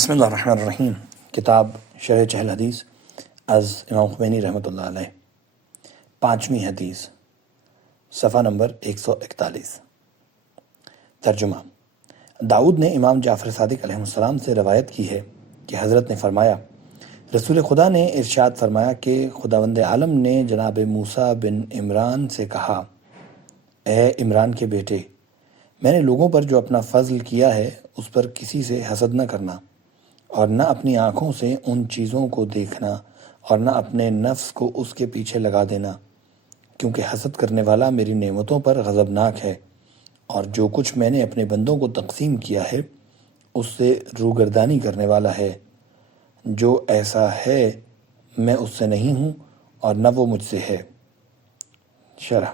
بسم اللہ الرحمن الرحیم۔ کتاب شرح چہل حدیث از امام خمینی رحمۃ اللہ علیہ، 5ویں حدیث، صفحہ نمبر 141۔ ترجمہ۔ داؤد نے امام جعفر صادق علیہ السلام سے روایت کی ہے کہ حضرت نے فرمایا، رسول خدا نے ارشاد فرمایا کہ خداوند عالم نے جناب موسیٰ بن عمران سے کہا، اے عمران کے بیٹے، میں نے لوگوں پر جو اپنا فضل کیا ہے اس پر کسی سے حسد نہ کرنا، اور نہ اپنی آنکھوں سے ان چیزوں کو دیکھنا، اور نہ اپنے نفس کو اس کے پیچھے لگا دینا، کیونکہ حسد کرنے والا میری نعمتوں پر غضبناک ہے، اور جو کچھ میں نے اپنے بندوں کو تقسیم کیا ہے اس سے روگردانی کرنے والا ہے۔ جو ایسا ہے میں اس سے نہیں ہوں اور نہ وہ مجھ سے ہے۔ شرح۔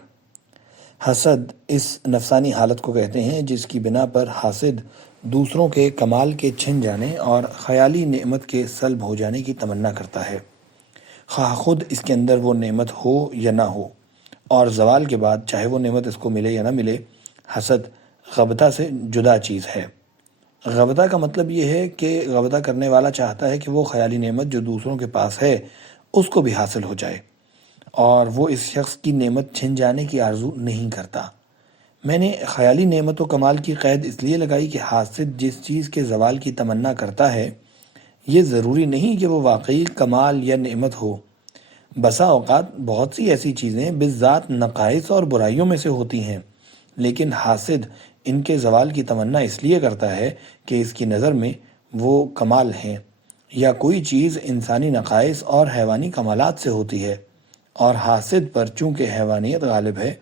حسد اس نفسانی حالت کو کہتے ہیں جس کی بنا پر حاسد دوسروں کے کمال کے چھن جانے اور خیالی نعمت کے سلب ہو جانے کی تمنا کرتا ہے، خواہ خود اس کے اندر وہ نعمت ہو یا نہ ہو، اور زوال کے بعد چاہے وہ نعمت اس کو ملے یا نہ ملے۔ حسد غبطہ سے جدا چیز ہے۔ غبطہ کا مطلب یہ ہے کہ غبطہ کرنے والا چاہتا ہے کہ وہ خیالی نعمت جو دوسروں کے پاس ہے اس کو بھی حاصل ہو جائے، اور وہ اس شخص کی نعمت چھن جانے کی آرزو نہیں کرتا۔ میں نے خیالی نعمت و کمال کی قید اس لیے لگائی کہ حاسد جس چیز کے زوال کی تمنا کرتا ہے یہ ضروری نہیں کہ وہ واقعی کمال یا نعمت ہو۔ بسا اوقات بہت سی ایسی چیزیں بالذات نقائص اور برائیوں میں سے ہوتی ہیں، لیکن حاسد ان کے زوال کی تمنا اس لیے کرتا ہے کہ اس کی نظر میں وہ کمال ہیں، یا کوئی چیز انسانی نقائص اور حیوانی کمالات سے ہوتی ہے، اور حاسد پر چونکہ حیوانیت غالب ہے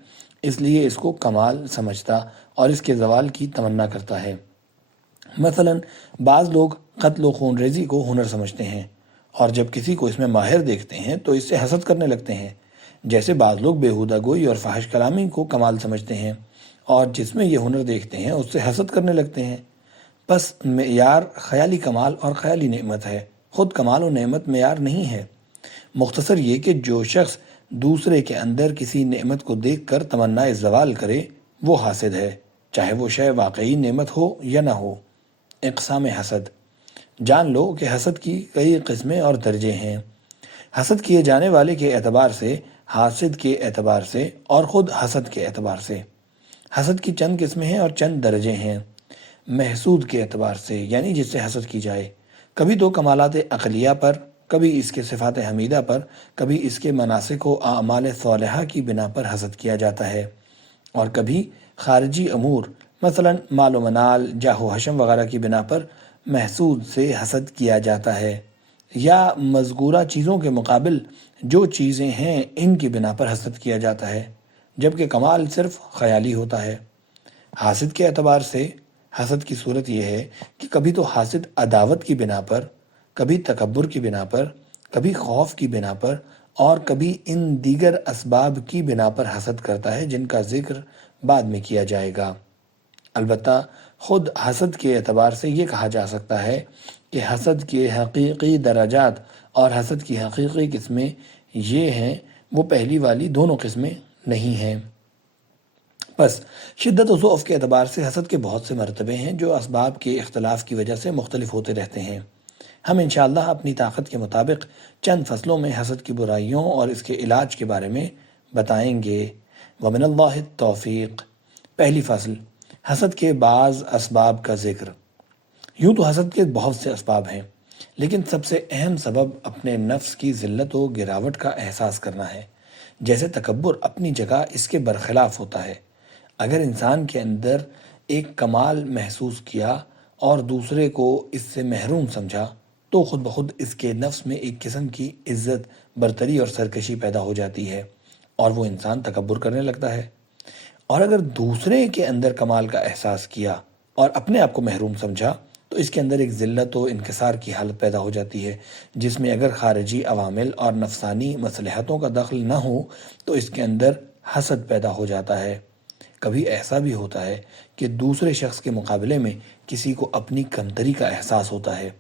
اس لیے اس کو کمال سمجھتا اور اس کے زوال کی تمنا کرتا ہے۔ مثلا بعض لوگ قتل و خون ریزی کو ہنر سمجھتے ہیں، اور جب کسی کو اس میں ماہر دیکھتے ہیں تو اس سے حسد کرنے لگتے ہیں، جیسے بعض لوگ بیہودہ گوئی اور فحش کلامی کو کمال سمجھتے ہیں، اور جس میں یہ ہنر دیکھتے ہیں اس سے حسد کرنے لگتے ہیں۔ پس معیار خیالی کمال اور خیالی نعمت ہے، خود کمال و نعمت معیار نہیں ہے۔ مختصر یہ کہ جو شخص دوسرے کے اندر کسی نعمت کو دیکھ کر تمنا زوال کرے وہ حاسد ہے، چاہے وہ شے واقعی نعمت ہو یا نہ ہو۔ اقسام حسد۔ جان لو کہ حسد کی کئی قسمیں اور درجے ہیں، حسد کیے جانے والے کے اعتبار سے، حاسد کے اعتبار سے، اور خود حسد کے اعتبار سے۔ حسد کی چند قسمیں ہیں اور چند درجے ہیں۔ محسود کے اعتبار سے، یعنی جس سے حسد کی جائے، کبھی تو کمالات عقلیہ پر، کبھی اس کے صفات حمیدہ پر، کبھی اس کے مناسک و اعمال صالحہ کی بنا پر حسد کیا جاتا ہے، اور کبھی خارجی امور مثلا مال و منال، جاہ و حشم وغیرہ کی بنا پر محسود سے حسد کیا جاتا ہے، یا مذکورہ چیزوں کے مقابل جو چیزیں ہیں ان کی بنا پر حسد کیا جاتا ہے، جبکہ کمال صرف خیالی ہوتا ہے۔ حاسد کے اعتبار سے حسد کی صورت یہ ہے کہ کبھی تو حاسد عداوت کی بنا پر، کبھی تکبر کی بنا پر، کبھی خوف کی بنا پر، اور کبھی ان دیگر اسباب کی بنا پر حسد کرتا ہے جن کا ذکر بعد میں کیا جائے گا۔ البتہ خود حسد کے اعتبار سے یہ کہا جا سکتا ہے کہ حسد کے حقیقی درجات اور حسد کی حقیقی قسمیں یہ ہیں، وہ پہلی والی دونوں قسمیں نہیں ہیں۔ بس شدت و ضعف کے اعتبار سے حسد کے بہت سے مرتبے ہیں جو اسباب کے اختلاف کی وجہ سے مختلف ہوتے رہتے ہیں۔ ہم انشاءاللہ اپنی طاقت کے مطابق چند فصلوں میں حسد کی برائیوں اور اس کے علاج کے بارے میں بتائیں گے۔ ومن اللہ التوفیق۔ پہلی فصل، حسد کے بعض اسباب کا ذکر۔ یوں تو حسد کے بہت سے اسباب ہیں، لیکن سب سے اہم سبب اپنے نفس کی ذلت و گراوٹ کا احساس کرنا ہے۔ جیسے تکبر اپنی جگہ اس کے برخلاف ہوتا ہے۔ اگر انسان کے اندر ایک کمال محسوس کیا اور دوسرے کو اس سے محروم سمجھا تو خود بخود اس کے نفس میں ایک قسم کی عزت، برتری اور سرکشی پیدا ہو جاتی ہے، اور وہ انسان تکبر کرنے لگتا ہے۔ اور اگر دوسرے کے اندر کمال کا احساس کیا اور اپنے آپ کو محروم سمجھا تو اس کے اندر ایک ذلت و انکسار کی حالت پیدا ہو جاتی ہے، جس میں اگر خارجی عوامل اور نفسانی مصلحتوں کا دخل نہ ہو تو اس کے اندر حسد پیدا ہو جاتا ہے۔ کبھی ایسا بھی ہوتا ہے کہ دوسرے شخص کے مقابلے میں کسی کو اپنی کمتری کا احساس ہوتا ہے۔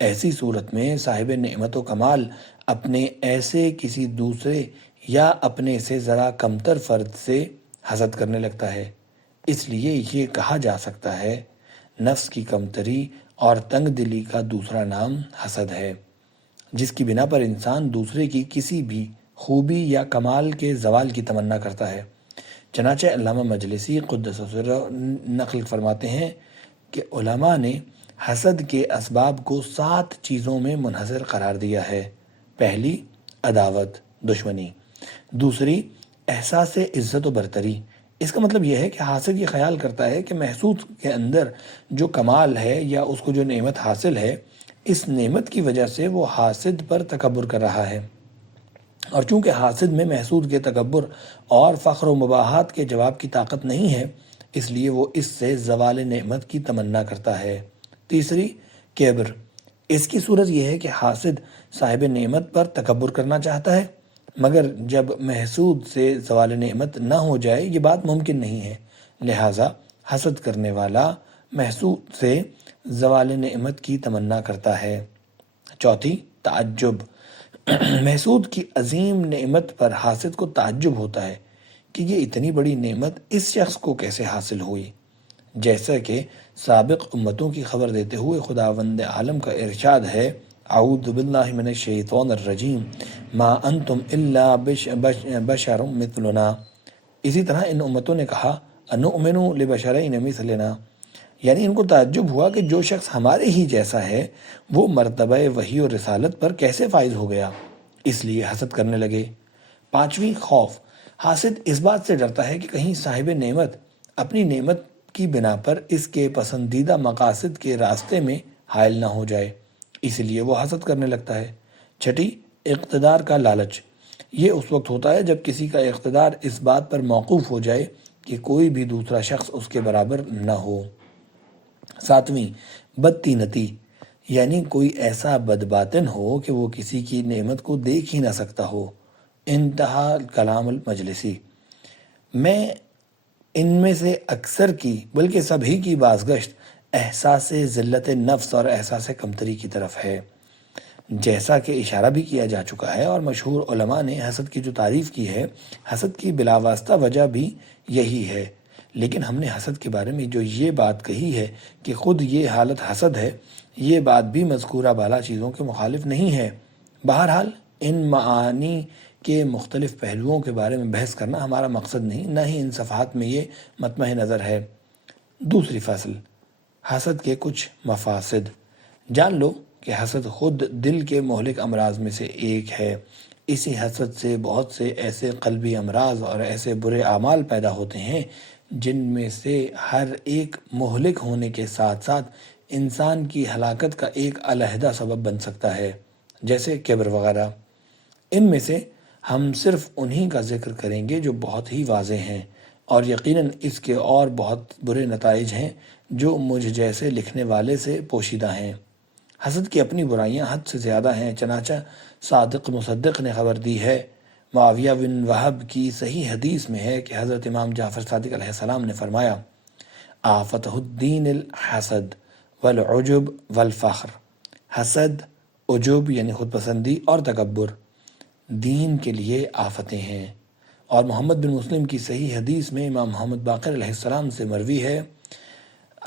ایسی صورت میں صاحب نعمت و کمال اپنے ایسے کسی دوسرے یا اپنے سے ذرا کمتر فرد سے حسد کرنے لگتا ہے۔ اس لیے یہ کہا جا سکتا ہے نفس کی کمتری اور تنگ دلی کا دوسرا نام حسد ہے، جس کی بنا پر انسان دوسرے کی کسی بھی خوبی یا کمال کے زوال کی تمنا کرتا ہے۔ چنانچہ علامہ مجلسی قدس سرہ نقل فرماتے ہیں کہ علماء نے حسد کے اسباب کو 7 چیزوں میں منحصر قرار دیا ہے۔ پہلی، عداوت، دشمنی۔ دوسری، احساس عزت و برتری۔ اس کا مطلب یہ ہے کہ حاسد یہ خیال کرتا ہے کہ محسود کے اندر جو کمال ہے یا اس کو جو نعمت حاصل ہے، اس نعمت کی وجہ سے وہ حاسد پر تکبر کر رہا ہے، اور چونکہ حاسد میں محسود کے تکبر اور فخر و مباحات کے جواب کی طاقت نہیں ہے، اس لیے وہ اس سے زوال نعمت کی تمنا کرتا ہے۔ تیسری، کبر۔ اس کی صورت یہ ہے کہ حاسد صاحب نعمت پر تکبر کرنا چاہتا ہے، مگر جب محسود سے زوال نعمت نہ ہو جائے یہ بات ممکن نہیں ہے، لہٰذا حسد کرنے والا محسود سے زوال نعمت کی تمنا کرتا ہے۔ چوتھی، تعجب۔ محسود کی عظیم نعمت پر حاسد کو تعجب ہوتا ہے کہ یہ اتنی بڑی نعمت اس شخص کو کیسے حاصل ہوئی، جیسا کہ سابق امتوں کی خبر دیتے ہوئے خداوند عالم کا ارشاد ہے، اعوذ باللہ من الشیطان الرجیم، ما انتم الا بشر مثلنا۔ اسی طرح ان امتوں نے کہا، انؤمن لبشرین مثلنا، یعنی ان کو تعجب ہوا کہ جو شخص ہمارے ہی جیسا ہے وہ مرتبہ وحی و رسالت پر کیسے فائز ہو گیا، اس لیے حسد کرنے لگے۔ پانچویں، خوف۔ حاسد اس بات سے ڈرتا ہے کہ کہیں صاحب نعمت اپنی نعمت کی بنا پر اس کے پسندیدہ مقاصد کے راستے میں حائل نہ ہو جائے، اس لیے وہ حسد کرنے لگتا ہے۔ چھٹی، اقتدار کا لالچ۔ یہ اس وقت ہوتا ہے جب کسی کا اقتدار اس بات پر موقوف ہو جائے کہ کوئی بھی دوسرا شخص اس کے برابر نہ ہو۔ ساتویں، بدطینتی، یعنی کوئی ایسا بدباطن ہو کہ وہ کسی کی نعمت کو دیکھ ہی نہ سکتا ہو۔ انتہا کلام المجلسی۔ میں ان میں سے اکثر کی بلکہ سبھی کی بازگشت احساس ذلت نفس اور احساس کمتری کی طرف ہے، جیسا کہ اشارہ بھی کیا جا چکا ہے، اور مشہور علماء نے حسد کی جو تعریف کی ہے، حسد کی بلا واسطہ وجہ بھی یہی ہے۔ لیکن ہم نے حسد کے بارے میں جو یہ بات کہی ہے کہ خود یہ حالت حسد ہے، یہ بات بھی مذکورہ بالا چیزوں کے مخالف نہیں ہے۔ بہرحال ان معانی کے مختلف پہلوؤں کے بارے میں بحث کرنا ہمارا مقصد نہیں، نہ ہی ان صفحات میں یہ مطمع نظر ہے۔ دوسری فصل، حسد کے کچھ مفاسد۔ جان لو کہ حسد خود دل کے مہلک امراض میں سے ایک ہے۔ اسی حسد سے بہت سے ایسے قلبی امراض اور ایسے برے اعمال پیدا ہوتے ہیں جن میں سے ہر ایک مہلک ہونے کے ساتھ ساتھ انسان کی ہلاکت کا ایک علیحدہ سبب بن سکتا ہے، جیسے کبر وغیرہ۔ ان میں سے ہم صرف انہی کا ذکر کریں گے جو بہت ہی واضح ہیں، اور یقیناً اس کے اور بہت برے نتائج ہیں جو مجھ جیسے لکھنے والے سے پوشیدہ ہیں۔ حسد کی اپنی برائیاں حد سے زیادہ ہیں، چنانچہ صادق مصدق نے خبر دی ہے، معاویہ بن وہب کی صحیح حدیث میں ہے کہ حضرت امام جعفر صادق علیہ السلام نے فرمایا، آفتہ الدین الحسد والعجب والفخر۔ حسد، عجب یعنی خود پسندی اور تکبر دین کے لیے آفتیں ہیں۔ اور محمد بن مسلم کی صحیح حدیث میں امام محمد باقر علیہ السلام سے مروی ہے،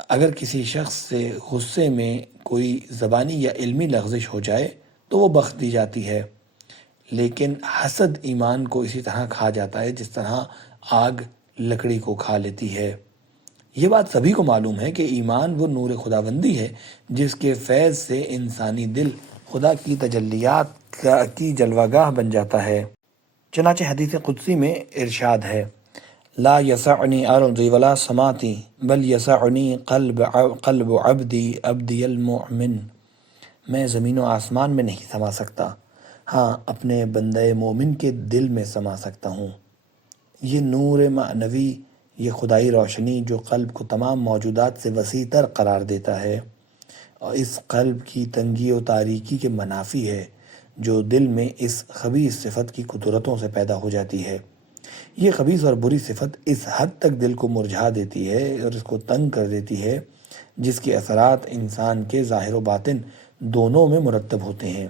اگر کسی شخص سے غصے میں کوئی زبانی یا علمی لغزش ہو جائے تو وہ بخش دی جاتی ہے، لیکن حسد ایمان کو اسی طرح کھا جاتا ہے جس طرح آگ لکڑی کو کھا لیتی ہے۔ یہ بات سبھی کو معلوم ہے کہ ایمان وہ نور خداوندی ہے جس کے فیض سے انسانی دل خدا کی تجلیات کی جلوہ گاہ بن جاتا ہے۔ چنانچہ حدیث قدسی میں ارشاد ہے، لا یسعنی ارضی ولا سماتی بل یسعنی قلب عبدی المؤمن۔ میں زمین و آسمان میں نہیں سما سکتا، ہاں اپنے بندے مومن کے دل میں سما سکتا ہوں۔ یہ نور معنوی، یہ خدائی روشنی جو قلب کو تمام موجودات سے وسیع تر قرار دیتا ہے، اور اس قلب کی تنگی و تاریکی کے منافی ہے جو دل میں اس خبیث صفت کی قدرتوں سے پیدا ہو جاتی ہے۔ یہ خبیث اور بری صفت اس حد تک دل کو مرجھا دیتی ہے اور اس کو تنگ کر دیتی ہے جس کے اثرات انسان کے ظاہر و باطن دونوں میں مرتب ہوتے ہیں۔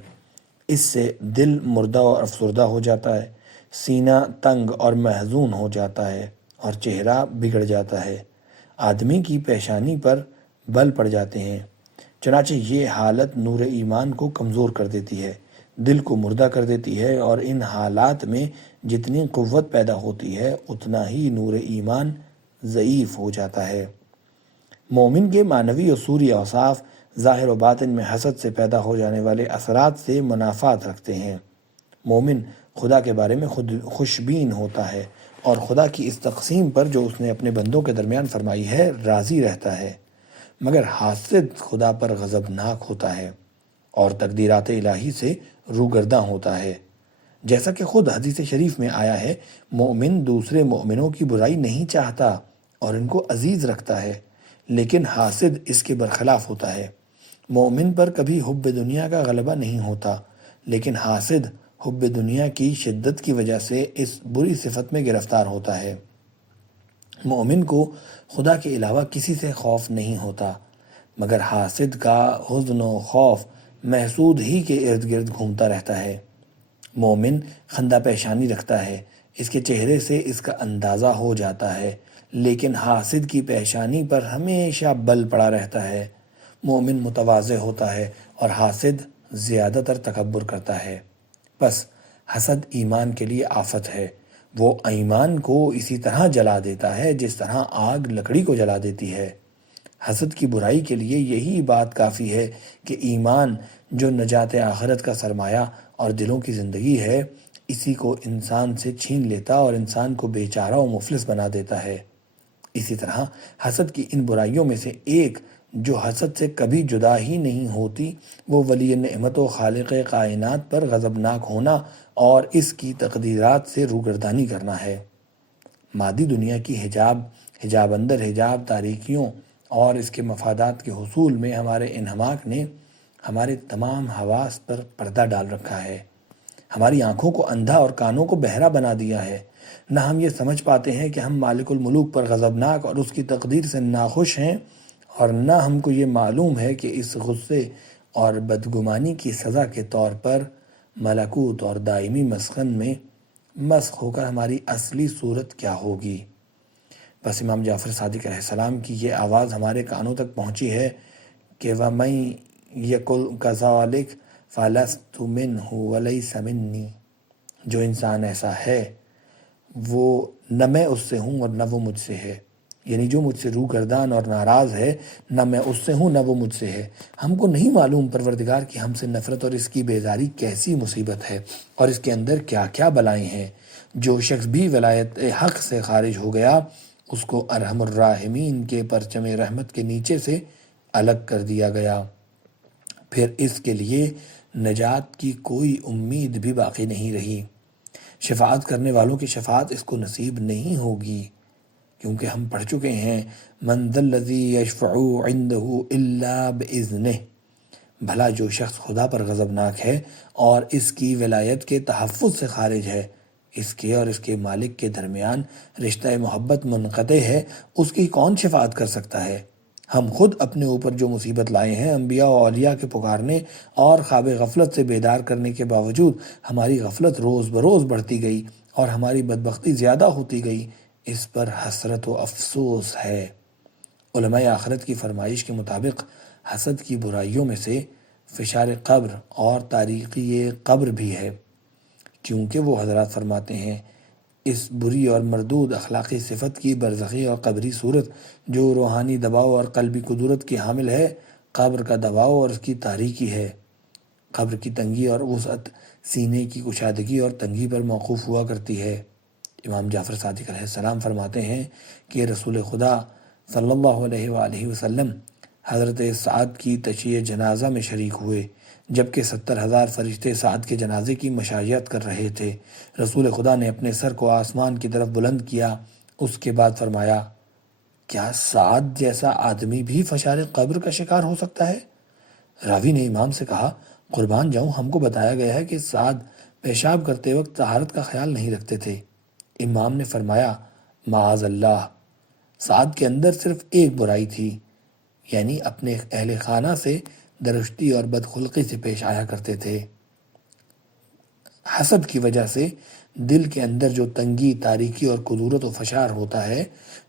اس سے دل مردہ اور افسردہ ہو جاتا ہے، سینہ تنگ اور محزون ہو جاتا ہے، اور چہرہ بگڑ جاتا ہے۔ آدمی کی پیشانی پر بل پڑ جاتے ہیں۔ چنانچہ یہ حالت نور ایمان کو کمزور کر دیتی ہے، دل کو مردہ کر دیتی ہے، اور ان حالات میں جتنی قوت پیدا ہوتی ہے اتنا ہی نور ایمان ضعیف ہو جاتا ہے۔ مومن کے معنوی اور سوری اوصاف ظاہر و باطن میں حسد سے پیدا ہو جانے والے اثرات سے منافات رکھتے ہیں۔ مومن خدا کے بارے میں خود خوشبین ہوتا ہے اور خدا کی اس تقسیم پر جو اس نے اپنے بندوں کے درمیان فرمائی ہے راضی رہتا ہے، مگر حاسد خدا پر غضبناک ہوتا ہے اور تقدیرات الہی سے روگرداں ہوتا ہے۔ جیسا کہ خود حدیث شریف میں آیا ہے، مومن دوسرے مومنوں کی برائی نہیں چاہتا اور ان کو عزیز رکھتا ہے، لیکن حاسد اس کے برخلاف ہوتا ہے۔ مومن پر کبھی حب دنیا کا غلبہ نہیں ہوتا، لیکن حاسد حب دنیا کی شدت کی وجہ سے اس بری صفت میں گرفتار ہوتا ہے۔ مومن کو خدا کے علاوہ کسی سے خوف نہیں ہوتا، مگر حاسد کا حزن و خوف محسود ہی کے ارد گرد گھومتا رہتا ہے۔ مومن خندہ پیشانی رکھتا ہے، اس کے چہرے سے اس کا اندازہ ہو جاتا ہے، لیکن حاسد کی پیشانی پر ہمیشہ بل پڑا رہتا ہے۔ مومن متواضع ہوتا ہے اور حاسد زیادہ تر تکبر کرتا ہے۔ بس حسد ایمان کے لیے آفت ہے، وہ ایمان کو اسی طرح جلا دیتا ہے جس طرح آگ لکڑی کو جلا دیتی ہے۔ حسد کی برائی کے لیے یہی بات کافی ہے کہ ایمان جو نجات آخرت کا سرمایہ اور دلوں کی زندگی ہے، اسی کو انسان سے چھین لیتا اور انسان کو بیچارہ و مفلس بنا دیتا ہے۔ اسی طرح حسد کی ان برائیوں میں سے ایک جو حسد سے کبھی جدا ہی نہیں ہوتی، وہ ولی نعمت و خالق کائنات پر غضبناک ہونا اور اس کی تقدیرات سے روگردانی کرنا ہے۔ مادی دنیا کی حجاب اندر حجاب تاریکیوں اور اس کے مفادات کے حصول میں ہمارے انہماک نے ہمارے تمام حواس پر پردہ ڈال رکھا ہے، ہماری آنکھوں کو اندھا اور کانوں کو بہرا بنا دیا ہے۔ نہ ہم یہ سمجھ پاتے ہیں کہ ہم مالک الملوک پر غضبناک اور اس کی تقدیر سے ناخوش ہیں، اور نہ ہم کو یہ معلوم ہے کہ اس غصے اور بدگمانی کی سزا کے طور پر ملکوت اور دائمی مسکن میں مسخ ہو کر ہماری اصلی صورت کیا ہوگی۔ بس امام جعفر صادق علیہ السلام کی یہ آواز ہمارے کانوں تک پہنچی ہے کہ وَمَن یَقُلْ کَذَلِکَ فَلَسْتُ مِنْهُ وَلَيْسَ مِنِّی، جو انسان ایسا ہے وہ نہ میں اس سے ہوں اور نہ وہ مجھ سے ہے، یعنی جو مجھ سے روگردان اور ناراض ہے نہ میں اس سے ہوں نہ وہ مجھ سے ہے۔ ہم کو نہیں معلوم پروردگار کی ہم سے نفرت اور اس کی بیزاری کیسی مصیبت ہے اور اس کے اندر کیا کیا بلائیں ہیں۔ جو شخص بھی ولایت حق سے خارج ہو گیا اس کو ارحم الراحمین کے پرچم رحمت کے نیچے سے الگ کر دیا گیا، پھر اس کے لیے نجات کی کوئی امید بھی باقی نہیں رہی۔ شفاعت کرنے والوں کی شفاعت اس کو نصیب نہیں ہوگی، کیونکہ ہم پڑھ چکے ہیں من ذا الذی یشفع عندہ الا باذنہ، بھلا جو شخص خدا پر غضبناک ہے اور اس کی ولایت کے تحفظ سے خارج ہے، اس کے اور اس کے مالک کے درمیان رشتہ محبت منقطع ہے، اس کی کون شفاعت کر سکتا ہے؟ ہم خود اپنے اوپر جو مصیبت لائے ہیں، انبیاء و اولیاء کے پکارنے اور خواب غفلت سے بیدار کرنے کے باوجود ہماری غفلت روز بروز بڑھتی گئی اور ہماری بدبختی زیادہ ہوتی گئی، اس پر حسرت و افسوس ہے۔ علماء آخرت کی فرمائش کے مطابق حسد کی برائیوں میں سے فشار قبر اور تاریکی قبر بھی ہے، کیونکہ وہ حضرات فرماتے ہیں اس بری اور مردود اخلاقی صفت کی برزخی اور قبری صورت جو روحانی دباؤ اور قلبی قدرت کی حامل ہے، قبر کا دباؤ اور اس کی تاریکی ہے۔ قبر کی تنگی اور وسعت سینے کی کشادگی اور تنگی پر موقوف ہوا کرتی ہے۔ امام جعفر صادق علیہ السلام فرماتے ہیں کہ رسول خدا صلی اللہ علیہ وآلہ وسلم حضرت سعد کی تشییع جنازہ میں شریک ہوئے، جبکہ 70,000 فرشتے سعد کے جنازے کی مشایعت کر رہے تھے۔ رسول خدا نے اپنے سر کو آسمان کی طرف بلند کیا، اس کے بعد فرمایا کیا سعد جیسا آدمی بھی فشار قبر کا شکار ہو سکتا ہے؟ راوی نے امام سے کہا قربان جاؤں، ہم کو بتایا گیا ہے کہ سعد پیشاب کرتے وقت طہارت کا خیال نہیں رکھتے تھے۔ امام نے فرمایا معاذ اللہ، سعد کے اندر صرف ایک برائی تھی، یعنی اپنے اہل خانہ سے درشتی اور بدخلقی سے پیش آیا کرتے تھے۔ حسد کی وجہ سے دل کے اندر جو تنگی، تاریکی اور کدورت و فشار ہوتا ہے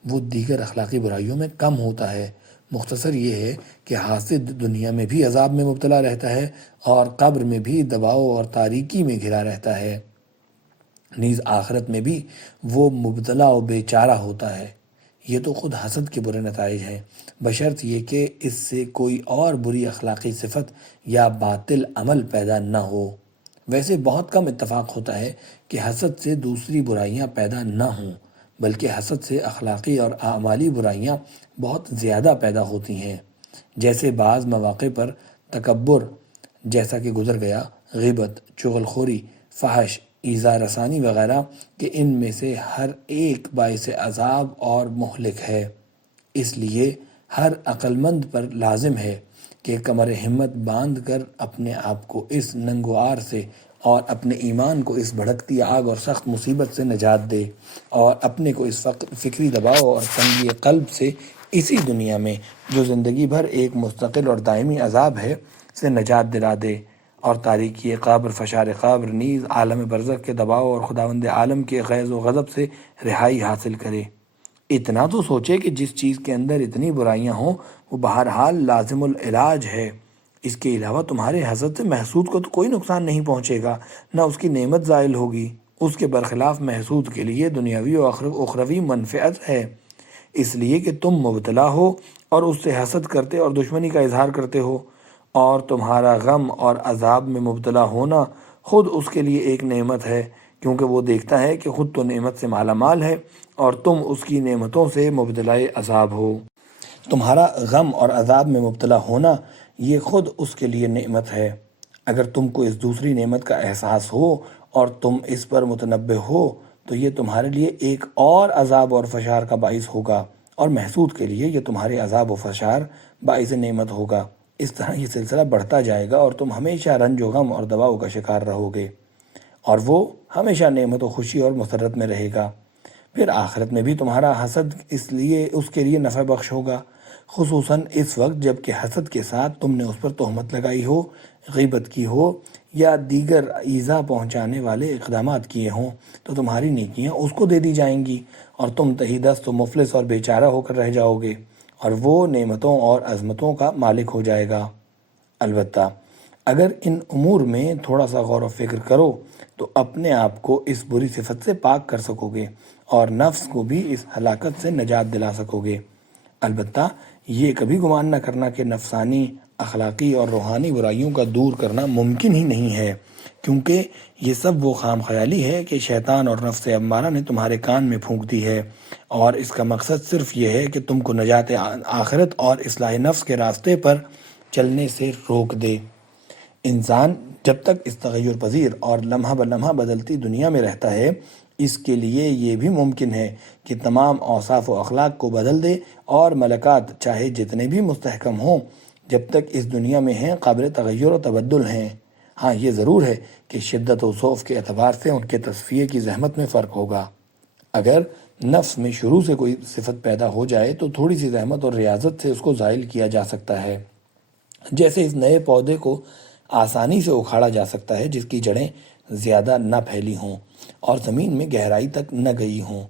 وہ دیگر اخلاقی برائیوں میں کم ہوتا ہے۔ مختصر یہ ہے کہ حاسد دنیا میں بھی عذاب میں مبتلا رہتا ہے اور قبر میں بھی دباؤ اور تاریکی میں گھرا رہتا ہے، نیز آخرت میں بھی وہ مبتلا و بے چارہ ہوتا ہے۔ یہ تو خود حسد کے برے نتائج ہیں، بشرط یہ کہ اس سے کوئی اور بری اخلاقی صفت یا باطل عمل پیدا نہ ہو۔ ویسے بہت کم اتفاق ہوتا ہے کہ حسد سے دوسری برائیاں پیدا نہ ہوں، بلکہ حسد سے اخلاقی اور اعمالی برائیاں بہت زیادہ پیدا ہوتی ہیں، جیسے بعض مواقع پر تکبر، جیسا کہ گزر گیا، غیبت، چغلخوری، فحش، ایذا رسانی وغیرہ، کہ ان میں سے ہر ایک باعث عذاب اور مہلک ہے۔ اس لیے ہر عقل مند پر لازم ہے کہ کمر ہمت باندھ کر اپنے آپ کو اس ننگوار سے اور اپنے ایمان کو اس بھڑکتی آگ اور سخت مصیبت سے نجات دے، اور اپنے کو اس فکری دباؤ اور تنگی قلب سے اسی دنیا میں جو زندگی بھر ایک مستقل اور دائمی عذاب ہے سے نجات دلا دے، اور تاریکی قبر، فشار قبر، نیز عالم برزخ کے دباؤ اور خداوند عالم کے غیظ و غضب سے رہائی حاصل کرے۔ اتنا تو سوچے کہ جس چیز کے اندر اتنی برائیاں ہوں وہ بہرحال لازم العلاج ہے۔ اس کے علاوہ تمہارے حسد سے محسود کو تو کوئی نقصان نہیں پہنچے گا، نہ اس کی نعمت زائل ہوگی۔ اس کے برخلاف محسود کے لیے دنیاوی و اخروی منفعت ہے، اس لیے کہ تم مبتلا ہو اور اس سے حسد کرتے اور دشمنی کا اظہار کرتے ہو، اور تمہارا غم اور عذاب میں مبتلا ہونا خود اس کے لیے ایک نعمت ہے، کیونکہ وہ دیکھتا ہے کہ خود تو نعمت سے مالا مال ہے اور تم اس کی نعمتوں سے مبتلا عذاب ہو۔ تمہارا غم اور عذاب میں مبتلا ہونا یہ خود اس کے لیے نعمت ہے۔ اگر تم کو اس دوسری نعمت کا احساس ہو اور تم اس پر متنبہ ہو تو یہ تمہارے لیے ایک اور عذاب اور فشار کا باعث ہوگا، اور محسود کے لیے یہ تمہارے عذاب و فشار باعث نعمت ہوگا۔ اس طرح یہ سلسلہ بڑھتا جائے گا اور تم ہمیشہ رنج و غم اور دباؤ کا شکار رہو گے، اور وہ ہمیشہ نعمت و خوشی اور مسرت میں رہے گا۔ پھر آخرت میں بھی تمہارا حسد اس کے لیے نفع بخش ہوگا، خصوصاً اس وقت جب کہ حسد کے ساتھ تم نے اس پر تہمت لگائی ہو، غیبت کی ہو یا دیگر ایذا پہنچانے والے اقدامات کیے ہوں، تو تمہاری نیکیاں اس کو دے دی جائیں گی اور تم تہی دست و مفلس اور بیچارہ ہو کر رہ جاؤ گے، اور وہ نعمتوں اور عظمتوں کا مالک ہو جائے گا۔ البتہ اگر ان امور میں تھوڑا سا غور و فکر کرو تو اپنے آپ کو اس بری صفت سے پاک کر سکو گے اور نفس کو بھی اس ہلاکت سے نجات دلا سکو گے۔ البتہ یہ کبھی گمان نہ کرنا کہ نفسانی، اخلاقی اور روحانی برائیوں کا دور کرنا ممکن ہی نہیں ہے، کیونکہ یہ سب وہ خام خیالی ہے کہ شیطان اور نفس امارہ نے تمہارے کان میں پھونک دی ہے، اور اس کا مقصد صرف یہ ہے کہ تم کو نجات آخرت اور اصلاح نفس کے راستے پر چلنے سے روک دے۔ انسان جب تک اس تغیر پذیر اور لمحہ بلمحہ بدلتی دنیا میں رہتا ہے، اس کے لیے یہ بھی ممکن ہے کہ تمام اوصاف و اخلاق کو بدل دے، اور ملکات چاہے جتنے بھی مستحکم ہوں جب تک اس دنیا میں ہیں قابل تغیر و تبدل ہیں۔ ہاں یہ ضرور ہے کہ شدت و ضعف کے اعتبار سے ان کے تصفیے کی زحمت میں فرق ہوگا۔ اگر نفس میں شروع سے کوئی صفت پیدا ہو جائے تو تھوڑی سی زحمت اور ریاضت سے اس کو زائل کیا جا سکتا ہے، جیسے اس نئے پودے کو آسانی سے اکھاڑا جا سکتا ہے جس کی جڑیں زیادہ نہ پھیلی ہوں اور زمین میں گہرائی تک نہ گئی ہوں۔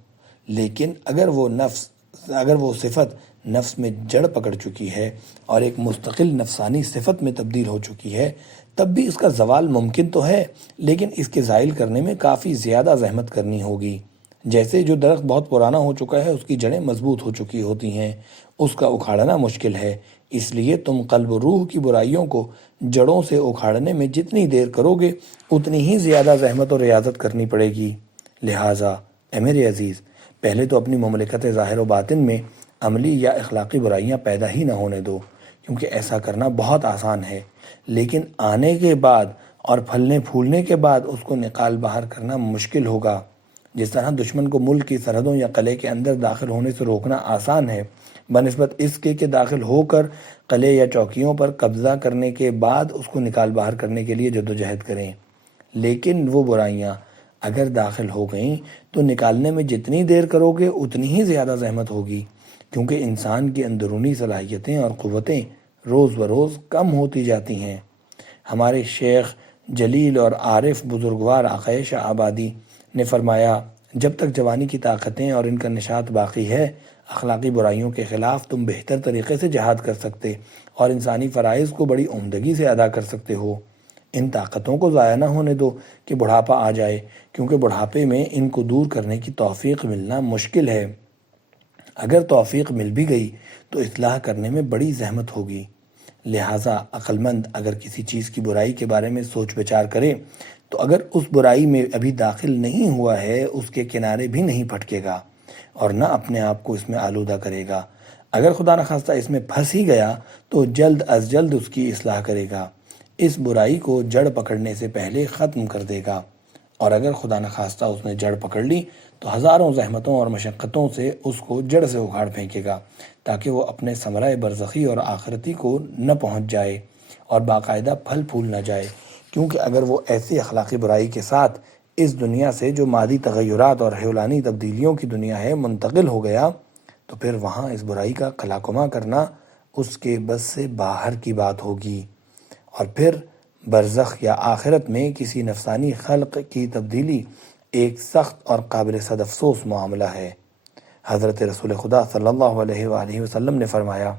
لیکن اگر وہ صفت نفس میں جڑ پکڑ چکی ہے اور ایک مستقل نفسانی صفت میں تبدیل ہو چکی ہے، تب بھی اس کا زوال ممکن تو ہے، لیکن اس کے زائل کرنے میں کافی زیادہ زحمت کرنی ہوگی۔ جیسے جو درخت بہت پرانا ہو چکا ہے، اس کی جڑیں مضبوط ہو چکی ہوتی ہیں، اس کا اکھاڑنا مشکل ہے۔ اس لیے تم قلب و روح کی برائیوں کو جڑوں سے اکھاڑنے میں جتنی دیر کرو گے اتنی ہی زیادہ زحمت اور ریاضت کرنی پڑے گی۔ لہٰذا اے میرے عزیز، پہلے تو اپنی مملکت ظاہر و باطن میں عملی یا اخلاقی برائیاں پیدا ہی نہ ہونے دو، کیونکہ ایسا کرنا بہت آسان ہے، لیکن آنے کے بعد اور پھلنے پھولنے کے بعد اس کو نکال باہر کرنا مشکل ہوگا۔ جس طرح دشمن کو ملک کی سرحدوں یا قلعے کے اندر داخل ہونے سے روکنا آسان ہے، بنسبت اس کے کہ داخل ہو کر قلعے یا چوکیوں پر قبضہ کرنے کے بعد اس کو نکال باہر کرنے کے لیے جدوجہد کریں۔ لیکن وہ برائیاں اگر داخل ہو گئیں تو نکالنے میں جتنی دیر کرو گے اتنی ہی زیادہ زحمت ہوگی، کیونکہ انسان کی اندرونی صلاحیتیں اور قوتیں روز بروز کم ہوتی جاتی ہیں۔ ہمارے شیخ جلیل اور عارف بزرگوار آقا شاہ آبادی نے فرمایا، جب تک جوانی کی طاقتیں اور ان کا نشاط باقی ہے، اخلاقی برائیوں کے خلاف تم بہتر طریقے سے جہاد کر سکتے اور انسانی فرائض کو بڑی عمدگی سے ادا کر سکتے ہو۔ ان طاقتوں کو ضائع نہ ہونے دو کہ بڑھاپا آ جائے، کیونکہ بڑھاپے میں ان کو دور کرنے کی توفیق ملنا مشکل ہے۔ اگر توفیق مل بھی گئی تو اصلاح کرنے میں بڑی زحمت ہوگی۔ لہٰذا عقل مند اگر کسی چیز کی برائی کے بارے میں سوچ بچار کرے تو اگر اس برائی میں ابھی داخل نہیں ہوا ہے اس کے کنارے بھی نہیں پھٹکے گا اور نہ اپنے آپ کو اس میں آلودہ کرے گا۔ اگر خدا نخواستہ اس میں پھنس ہی گیا تو جلد از جلد اس کی اصلاح کرے گا، اس برائی کو جڑ پکڑنے سے پہلے ختم کر دے گا، اور اگر خدا نخواستہ اس نے جڑ پکڑ لی تو ہزاروں زحمتوں اور مشقتوں سے اس کو جڑ سے اکھاڑ پھینکے گا تاکہ وہ اپنے ثمرۂ برزخی اور آخرتی کو نہ پہنچ جائے اور باقاعدہ پھل پھول نہ جائے، کیونکہ اگر وہ ایسی اخلاقی برائی کے ساتھ اس دنیا سے جو مادی تغیرات اور حیوانی تبدیلیوں کی دنیا ہے منتقل ہو گیا تو پھر وہاں اس برائی کا قلاقمہ کرنا اس کے بس سے باہر کی بات ہوگی، اور پھر برزخ یا آخرت میں کسی نفسانی خلق کی تبدیلی ایک سخت اور قابل صد افسوس معاملہ ہے۔ حضرت رسول خدا صلی اللہ علیہ وآلہ وسلم نے فرمایا،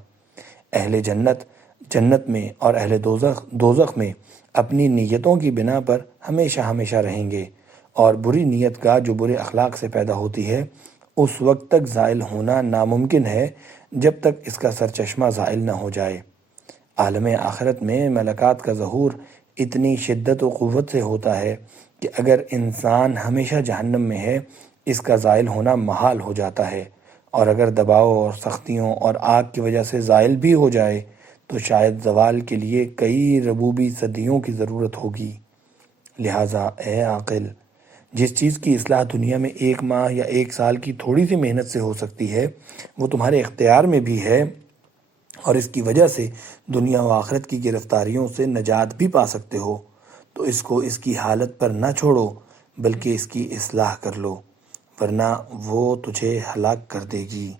اہل جنت جنت میں اور اہل دوزخ میں اپنی نیتوں کی بنا پر ہمیشہ ہمیشہ رہیں گے، اور بری نیت کا جو برے اخلاق سے پیدا ہوتی ہے اس وقت تک زائل ہونا ناممکن ہے جب تک اس کا سرچشمہ زائل نہ ہو جائے۔ عالم آخرت میں ملکات کا ظہور اتنی شدت و قوت سے ہوتا ہے کہ اگر انسان ہمیشہ جہنم میں ہے اس کا زائل ہونا محال ہو جاتا ہے، اور اگر دباؤ اور سختیوں اور آگ کی وجہ سے زائل بھی ہو جائے تو شاید زوال کے لیے کئی ربوبی صدیوں کی ضرورت ہوگی۔ لہٰذا اے عاقل، جس چیز کی اصلاح دنیا میں 1 ماہ یا 1 سال کی تھوڑی سی محنت سے ہو سکتی ہے وہ تمہارے اختیار میں بھی ہے، اور اس کی وجہ سے دنیا و آخرت کی گرفتاریوں سے نجات بھی پا سکتے ہو، تو اس کو اس کی حالت پر نہ چھوڑو بلکہ اس کی اصلاح کر لو، ورنہ وہ تجھے ہلاک کر دے گی۔